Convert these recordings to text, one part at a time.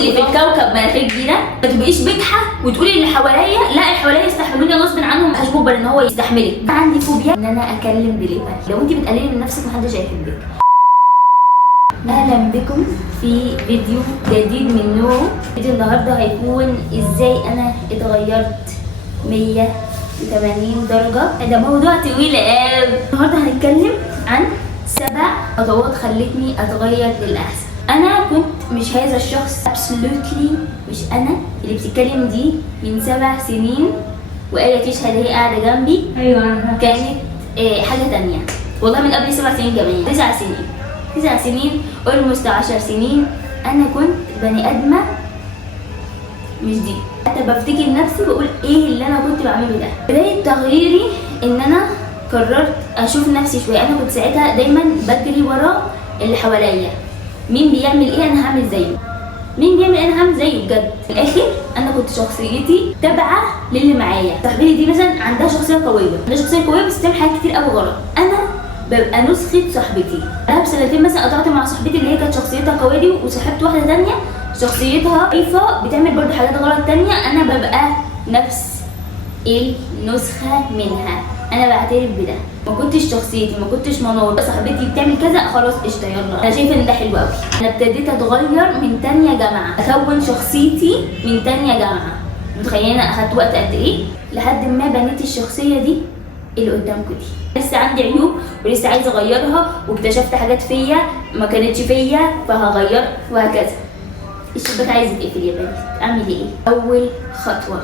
اللي في الكوكب مناخير كبيره. ما تبقيش بجحه وتقولي اللي حواليا لا، اللي حواليا يستحملوني غصب عنهم، مش مجبر ان هو يستحملك. عندي فوبيا ان انا اكلم دليفري. لو انت بتقللي من نفسك محدش هيحبك. اهلا بكم في فيديو جديد من نوعه. فيديو النهارده هيكون ازاي انا اتغيرت 180 درجه. ده موضوع طويل قوي. النهارده هنتكلم عن 7 خطوات خلتني اتغير للاحسن. انا كنت مش هذا الشخص absolutely، مش انا اللي بتتكلم دي من 7 سنين، وآية تشهد هي قاعده جنبي. ايوه كانت حاجه تانية والله، من قبل 7 سنين كمان، 9 سنين almost 10 سنين. انا كنت بني ادمه مش دي. حتى بفتكر نفسي بقول ايه اللي انا كنت بعمله ده. بدايه تغييري ان انا قررت اشوف نفسي شويه. انا كنت ساعتها دايما بجري ورا اللي حواليا، مين بيعمل ايه انا هعمل زيه، مين بيعمل ايه انا هعمل زيه. بجد في الاخر انا كنت شخصيتي تابعه للي معايا. صاحبتي دي مثلا عندها شخصيه قويه بس بتعمل حاجات كتير قوي غلط. انا ببقى نسخه صاحبتي. انا بسنتين مثلا قطعت مع صاحبتي اللي هي كانت شخصيتها قويه دي، وصاحبت واحده ثانيه شخصيتها ضعيفه بتعمل برضو حاجات غلط تانية. انا ببقى نفس النسخه منها. انا بعترف بده. ما كنتش شخصيتي، ما كنتش منور. صاحبتي بتعمل كذا خلاص قشطه يلا. انا شايفه ان ده حلو قوي. انا ابتديت اتغير من تانية جامعه، اكون شخصيتي من تانية جامعه. متخيلين اخدت وقت قد ايه لحد ما بنيت الشخصيه دي اللي قدامكم دي. لسه عندي عيوب ولسه عايزه اغيرها، واكتشفت حاجات فيا ما كانتش فيا فهغير، وهكذا. الشباك عايز يتقفل يا بنت، اعمل ايه؟ اول خطوه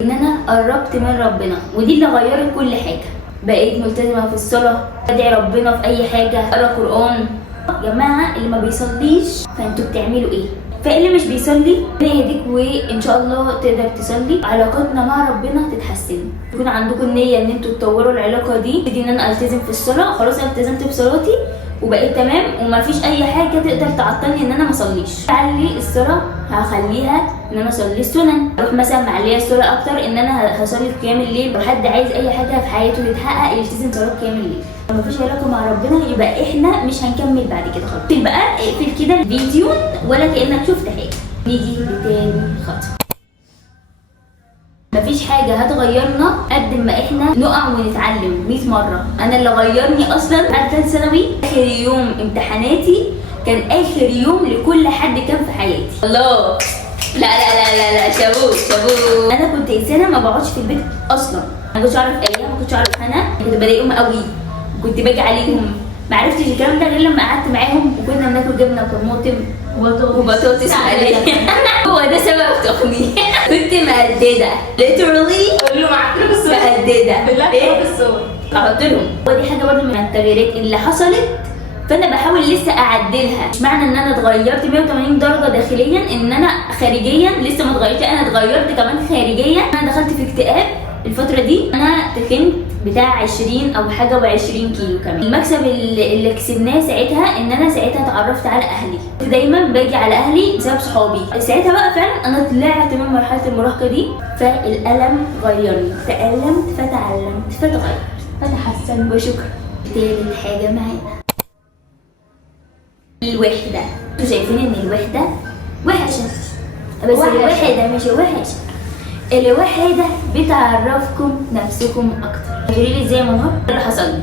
ان انا قربت من ربنا، ودي اللي غيرت كل حاجه. بقيت ملتزمه في الصلاه، بدعي ربنا في اي حاجه، اقرا قران. يا جماعه اللي ما بيصليش فانتوا بتعملوا ايه؟ فاللي مش بيصلي ربنا يهديك، وان شاء الله تقدر تصلي. علاقتنا مع ربنا تتحسن، يكون عندكم النيه ان انتوا تطوروا العلاقه دي ان انا التزم في الصلاه. خلاص انا التزمت بصلاتي وبقيت تمام، ومفيش اي حاجه تقدر تعطلني ان انا ما اصليش. علي الصلاه هخليها ان انا اصلي السنن. اروح مثلا معليه الصلاه اكتر ان انا هصلي في قيام الليل. لو حد عايز اي حاجه في حياته تتحقق يلتزم صلاه قيام الليل. لو مفيش علاقه مع ربنا يبقى احنا مش هنكمل بعد كده خالص. اقفل بقى، اقفل كده الفيديو ولا كانك شفت حاجه. نيجي لتاني خطوه. مفيش حاجة هتغيرنا قد ما احنا نقع ونتعلم 100 مرة. انا اللي غيرني اصلا بعد ثالث ثانوي، اخر يوم امتحاناتي كان اخر يوم لكل حد كان في حياتي. الله، لا شابوه. انا كنت انسانة ما بقعدش في البيت اصلا. ما كنتش اعرف ايام، ما كنتش اعرف انا، كنت بضايقهم قوي، كنت باجي عليهم. ما عرفتش الكلام ده غير لما قعدت معاهم وكنا بناكل جبنه وطماطم وبطاطس مقليه. هو ده سبب تخني. كنت مهدده literally. قول له معاك له الصور مهدده بالله ايه الصور احط لهم. ودي حاجه برضه من التغييرات اللي حصلت، فانا بحاول لسه اعدلها. مش معنى ان انا اتغيرت 180 درجه داخليا ان انا خارجيا لسه ما اتغيرتش. انا اتغيرت كمان خارجيا. انا دخلت في اكتئاب الفتره دي. انا تخنت بتاع 20 او حاجه و20 كيلو كمان. المكسب اللي كسبناه ساعتها ان انا ساعتها اتعرفت على اهلي. كنت دايما باجي على اهلي بسبب صحابي. ساعتها بقى فعلا انا طلعت من مرحله المراهقه دي، فالالم غيرني. تألمت فتعلمت فتغيرت فتحسن وشكرا. تالت حاجه معانا الوحده. انتوا شايفين ان الوحده وحشه، بس الوحده مش وحشه. الوحده بتعرفكم نفسكم اكتر. تقولي لي ازاي يا منار؟ اللي حصل لي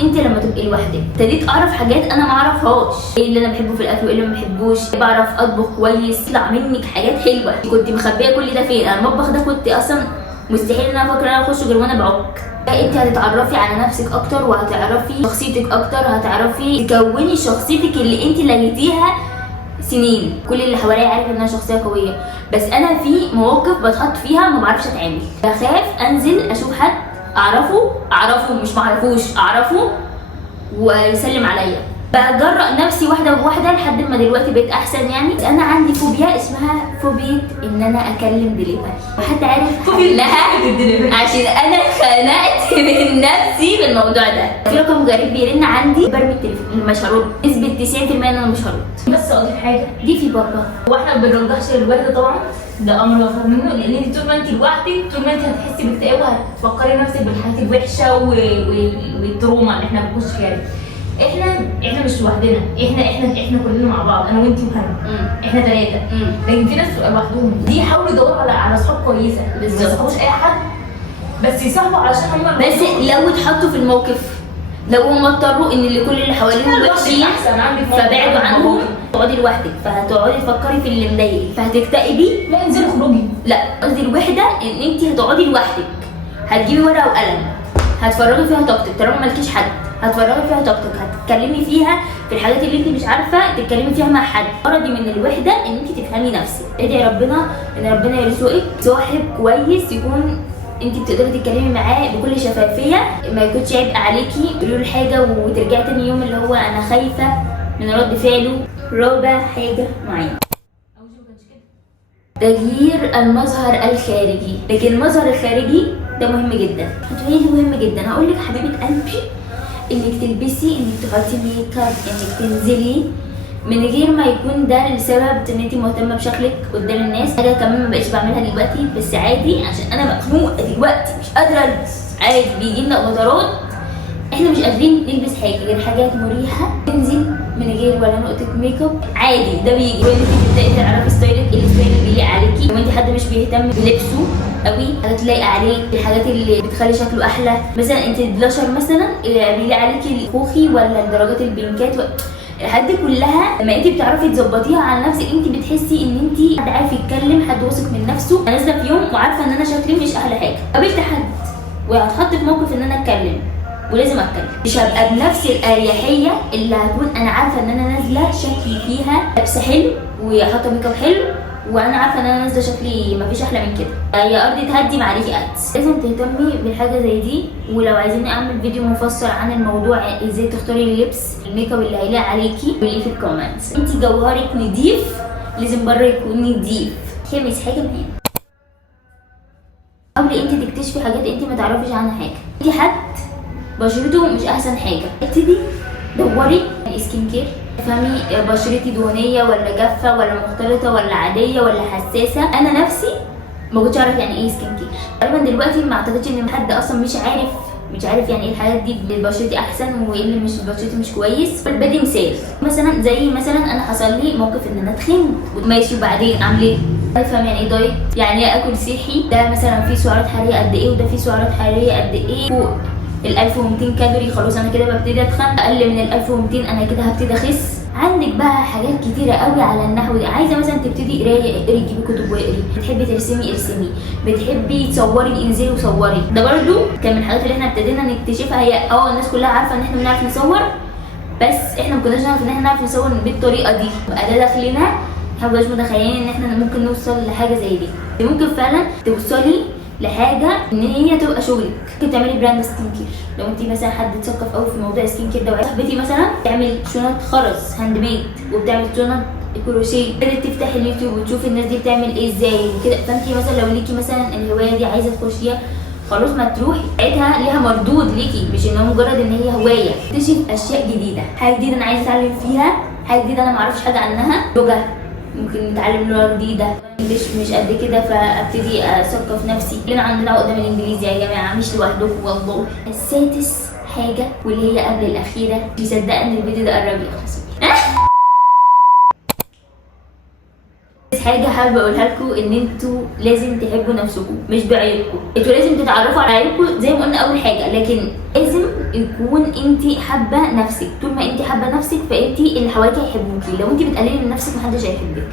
انت لما تبقي لوحدك ابتديت اعرف حاجات انا ما اعرفهاش. ايه اللي انا بحبه في الاكل وايه اللي ما بحبوش. بعرف اطبخ كويس، يطلع منك حاجات حلوه. كنت مخبيه كل ده فين؟ انا المطبخ ده كنت اصلا مستحيل ان انا افكر ان انا اخش غير وانا بعك. انت هتتعرفي على نفسك اكتر، وهتعرفي شخصيتك اكتر، هتعرفي تكوني شخصيتك اللي انت لقيتيها سنين. كل اللي حواليا عارف ان انا شخصيه قويه، بس انا في مواقف بتحط فيها ما بعرفش اتعامل. بخاف انزل اشوف حد اعرفه مش معرفوش، اعرفه ويسلم عليا. بجرأ نفسي واحده بواحده لحد ما دلوقتي بقيت احسن يعني. بس انا عندي فوبيا اسمها فوبيا ان انا اكلم دليفري. حد عارف حلها؟ عشان انا اتخنقت من نفسي بالموضوع ده. في رقم غريب بيرن عندي، برمي التليفون مش هرد. نسبه 90% ان انا مش هرد. بس اقول حاجه، دي في بابا. هو احنا ما بنرجحش للوحده طبعا، ده امر غفور منه. لان انت طول ما انت لوحدك، طول ما انت هتحسي باكتئاب وهتفكري نفسك بالحاجات الوحشه والتروما اللي احنا بنخش فيها دي. احنا مش لوحدنا، احنا كلنا مع بعض، انا وانتي وهنا، احنا 3. لكن في ناس بتبقى لوحدهم، دي يحاولوا يدوروا على اصحاب كويسه، ما يصاحبوش اي حد، بس يصاحبوا علشان هم بس لو اتحطوا في الموقف، لو هم اضطروا ان كل اللي حواليهم وحشين فبعدوا عنهم، تقعدي لوحدك فهتقعدي تفكري في اللي مضايقك فهتكتئبي. لا انزلي اخرجي. لا قصدي الوحده ان انت هتقعدي لوحدك، هتجيبي ورقه وقلم هتفرغي فيها طاقتك طالما مالكيش حد، هتفرغي فيها طاقتك، هتتكلمي فيها في الحاجات اللي انت مش عارفه تتكلمي فيها مع حد. غرضي من الوحده ان انت تفهمي نفسك. ادعي ربنا ان ربنا يرزقك صاحب كويس يكون انت بتقدري تتكلمي معاه بكل شفافيه، ما يكونش عبء عليكي تقولي له حاجه وترجعي تاني يوم اللي هو انا خايفه من رد فعله. رابع حاجه معينه، تغيير المظهر الخارجي. لكن المظهر الخارجي ده مهم جدا. هتقولي لي مهم جدا، هقول لك حبيبه قلبي انك تلبسي، انك تحطي ميك اب، انك تنزلي من غير ما يكون ده لسبب ان انت مهتمه بشكلك قدام الناس. حاجه كمان ما بقتش بعملها دلوقتي بس عادي عشان انا مخنوقه دلوقتي مش قادره البس، عادي بيجي لنا فترات احنا مش قادرين نلبس حاجه غير حاجات مريحه، ننزل من غير ولا نقطه ميك اب عادي. ده بيجي وانت تبداي تعرفي ستايلك، الستايل اللي بيليق عليكي. لو انت حد مش بيهتم بلبسه قوي، حاجات لايقه عليك، الحاجات اللي بتخلي شكله احلى. مثلا انت بلاشر مثلا بيليق عليكي الخوخي ولا الدرجات البينكات الحاجات دي كلها لما انت بتعرفي تظبطيها على نفسك انت بتحسي ان انت حد عارف يتكلم، حد واثق من نفسه. انا نازله في يوم وعارفه ان انا شكلي مش احلى حاجه، قابلت حد وهتحط في موقف ان انا اتكلم ولازم اتكلم، مش هبقى بنفس الاريحيه اللي هكون انا عارفه ان انا نازله شكلي فيها لابسه حلو وحاطه ميك اب حلو وانا عارفه ان انا نازله شكلي مفيش احلى من كده. يا ارضي تهدي معليكي ادس. لازم تهتمي بالحاجه زي دي. ولو عايزين اعمل فيديو مفصل عن الموضوع ازاي تختاري اللبس الميك اب اللي هيلاقي عليكي قولي في الكومنتس. انت جوهرك نضيف لازم بره يكون نضيف. خامس حاجه مهمه، حاولي انت تكتشفي حاجات انت ما تعرفيش عنها حاجه. انت حد بشرته مش احسن حاجه، ابتدي دوري السكين كير، افهمي بشرتي دهنيه ولا جافه ولا مختلطه ولا عاديه ولا حساسه. انا نفسي ما كنتش اعرف يعني ايه سكين كير، تقريبا دلوقتي ما اعتقدش ان حد اصلا مش عارف يعني ايه الحاجات دي اللي بشرتي احسن وايه اللي مش بشرتي مش كويس. بدي مثال مثلا زي مثلا انا حصل لي موقف ان انا تخنت ماشي وبعدين اعمل ايه؟ افهم يعني ايه دايت، يعني ايه اكل صحي، ده مثلا فيه سعرات حراريه قد ايه وده فيه سعرات حراريه قد ايه، فوق ال 1200 كالوري خلاص انا كده ببتدي اتخن، اقل من ال 1200 انا كده هبتدي اخس. عندك بقى حاجات كتيره قوي على النحو دي. عايزه مثلا تبتدي قرايه، اقري، جيبي كتب واقري. بتحبي ترسمي ارسمي، بتحبي تصوري انزلي وصوري. ده برضو كان من الحاجات اللي احنا ابتدينا نكتشفها. هي الناس كلها عارفه ان احنا بنعرف نصور بس احنا ما كناش نعرف ان احنا نعرف نصور بالطريقه دي. بقى ده داخلنا احنا مش متخيلين ان احنا ممكن نوصل لحاجه زي دي. ممكن فعلا توصلي لحاجه ان هي تبقى شغلك. ممكن تعملي براند سكين كير لو انت مثلا حد اتثقف قوي في موضوع سكين كير ده. صاحبتي مثلا تعمل شنط خرز هاند ميد وبتعمل شنط كروشيه، ابتدت تفتح اليوتيوب وتشوف الناس دي بتعمل ايه ازاي وكده. فانت مثلا لو ليكي مثلا الهوايه دي عايزه تخشيها خلاص ما تروحي، ساعتها ليها مردود ليكي، مش ان هو مجرد ان هي هوايه. اكتشف اشياء جديده، حاجه جديده انا عايزه اتعلم فيها، حاجه جديده انا ما اعرفش حاجه عنها. لغه ممكن نتعلم لغه جديده، مش قد كده فابتدي اثقف نفسي. كلنا عندنا عقده من الانجليزي يا جماعه، مش لوحدكم والله. السادس حاجه واللي هي قبل الاخيره، مصدقه ان الفيديو ده قرب يخلص. حاجه حابه اقولها لكم ان انتوا لازم تحبوا نفسكم مش بعيوبكم. انتوا لازم تتعرفوا على عيوبكم زي ما قلنا اول حاجه، لكن لازم يكون انت حابه نفسك. طول ما انت حابه نفسك فانت اللي حواليك هيحبوكي. لو انت بتقللي من نفسك محدش هيحبك.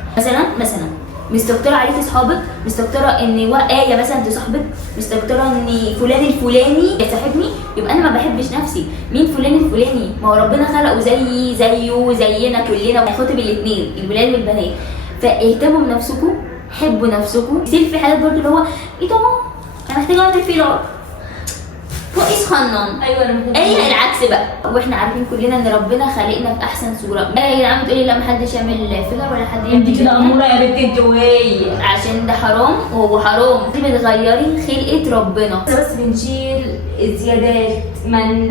مثلا مستكتره عليكي اصحابك، مستكتره ان ايه مثلا تصاحبك، مستكتره ان فلان الفلاني يصاحبني، يبقى انا ما بحبش نفسي. مين فلان الفلاني؟ ما هو ربنا خلقه زيه زينا كلنا، وهيخاطب الاثنين الولاد والبنات. فاهتموا بنفسكم، حبوا نفسكم. يصير في حاجات برضه اللي هو ايه ده انا محتاجه اعمل فيلر فوقيس خنن. ايوه انا محتاجه ايه العكس بقى. واحنا عارفين كلنا ان ربنا خلقنا في احسن صوره. ايه يا جدعان بتقولي لا محدش يعمل فيلر ولا حد يعمل انت كده اموره يا بنت انت وهي، عشان ده حرام وهو حرام. انت بتغيري خلقه ربنا. بس بنشيل الزيادات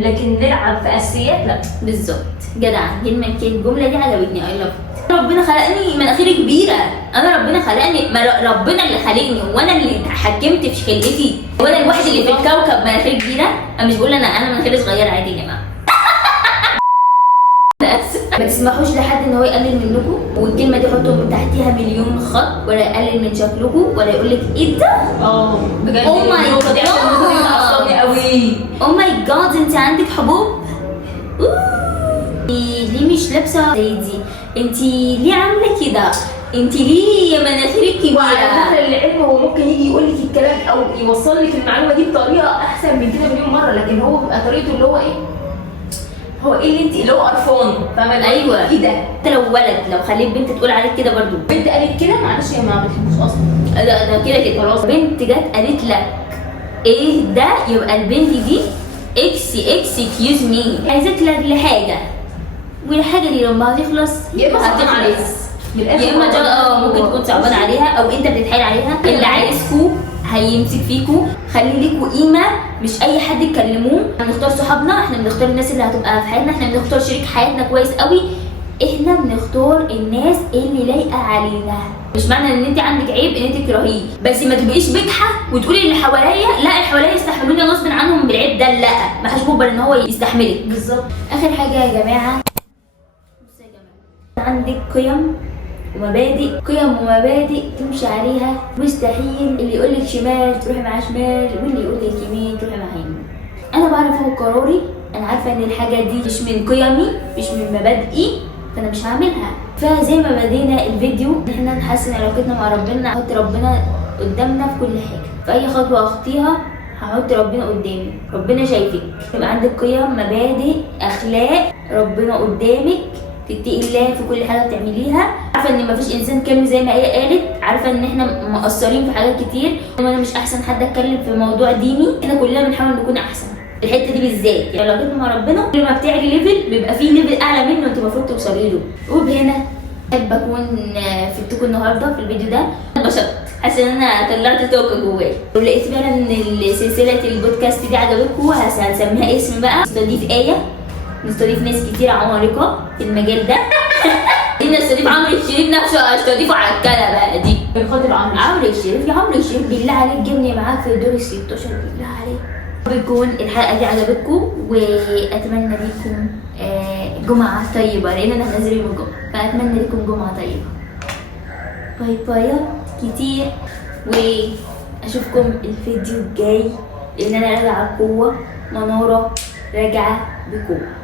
لكن نلعب في اساسيات لا. بالظبط جدع. الجمله دي عجبتني. اي لاف. ربنا خلقني مناخيري كبيره، انا ربنا خلقني، ربنا اللي خلقني وانا اللي اتحكمت في خلقتي. وانا الواحد اللي في الكوكب مناخير كبيره. انا مش بقول انا مناخيري صغيره عادي يا جماعه. ما تسمحوش لحد ان هو يقلل منكم، والكلمه دي حطوا من تحتيها مليون خط، ولا يقلل من شكلكم، ولا يقول لك ايه ده. بجد Oh my النقطة دي عشان النقطة دي بتعصبني قوي. او ماي جاد انت عندك حبوب. ليه مش لابسه زي دي؟ انت ليه عامله كده؟ انت ليه مناخيرك كبيره؟ وعلى فكره العلم هو ممكن يجي يقول لك الكلام او يوصل لك المعلومه دي بطريقه احسن من كده مليون مره، لكن هو بيبقى طريقته اللي هو ايه؟ هو ايه اللي انت اللي هو قرفان، فاهمه؟ ايوه ايه ده؟ انت لو ولد لو خليت بنت تقول عليك كده برضو، بنت قالت كده معلش هي ما بتحبوش اصلا. لا ده كده خلاص. بنت جت قالت لك ايه ده، يبقى البنت دي اكسكيوز مي عايزك لك لحاجه، والحاجه دي لما هتخلص يا اما صعبان عليها، يا اما ممكن تكون صعبان عليها او انت بتتحايل عليها. اللي عايزكوا هيمسك فيكوا، خلي ليكوا قيمه، مش اي حد تكلموه. احنا بنختار صحابنا، احنا بنختار الناس اللي هتبقى في حياتنا، احنا بنختار شريك حياتنا كويس قوي، احنا بنختار الناس اللي لايقه علينا. مش معنى ان انت عندك عيب ان انت تكرهيه، بس ما تبقيش بجحه وتقولي اللي حواليا لا اللي حواليا يستحملوني غصب عنهم بالعيب ده، لا ما حدش مجبر ان هو يستحملك. بالظبط. اخر حاجه يا جماعه، بصوا يا جماعه، عندك قيم ومبادئ تمشي عليها. مستحيل اللي يقول لك شمال تروحي معاه شمال، واللي يقول لك يمين تروحي معاه يمين. انا بعرف اخد قراري، انا عارفه ان الحاجه دي مش من قيمي مش من مبادئي، فانا مش هعملها. فزي ما بدينا الفيديو ان احنا نحسن علاقتنا مع ربنا، نحط ربنا قدامنا في كل حاجه، في اي خطوه اخطيها هحط ربنا قدامي. ربنا شايفك، يبقى عندك قيم مبادئ اخلاق، ربنا قدامك، تتقي الله في كل حاجه بتعمليها. عارفه ان مفيش انسان كامل زي ما هي قالت، عارفه ان احنا مقصرين في حاجات كتير، وانا مش احسن حد اتكلم في موضوع ديني، احنا كلنا بنحاول نكون احسن الحته دي بالذات. يعني علاقتنا مع ربنا كل ما بتعلي ليفل بيبقى فيه ليفل اعلى منه انت المفروض توصلي له. وبهنا احب اكون فدتكم النهارده في الفيديو ده. انبسطت، حاسه ان انا طلعت طاقه جوايا. لو لقيت فعلا ان سلسله البودكاست دي عجبتكم هنسميها اسم بقى، نستضيف نستضيف ناس كتير عمالقه في المجال ده. نستضيف عمرو الشريف نفسه، استضيفه على الكنبه بقى دي بنخاطب عمرو الشريف. يا عمرو الشريف بالله عليك جبني معاك في دور ال 16 بالله عليك. بتكون الحلقه دي عجبتكم، واتمنى ليكم جمعه طيبه، لان انا هنزل يوم الجمعه، فاتمنى لكم جمعه طيبه. باي باي كتير، واشوفكم الفيديو الجاي، لان انا راجعه بقوه، مناره راجعه بقوه.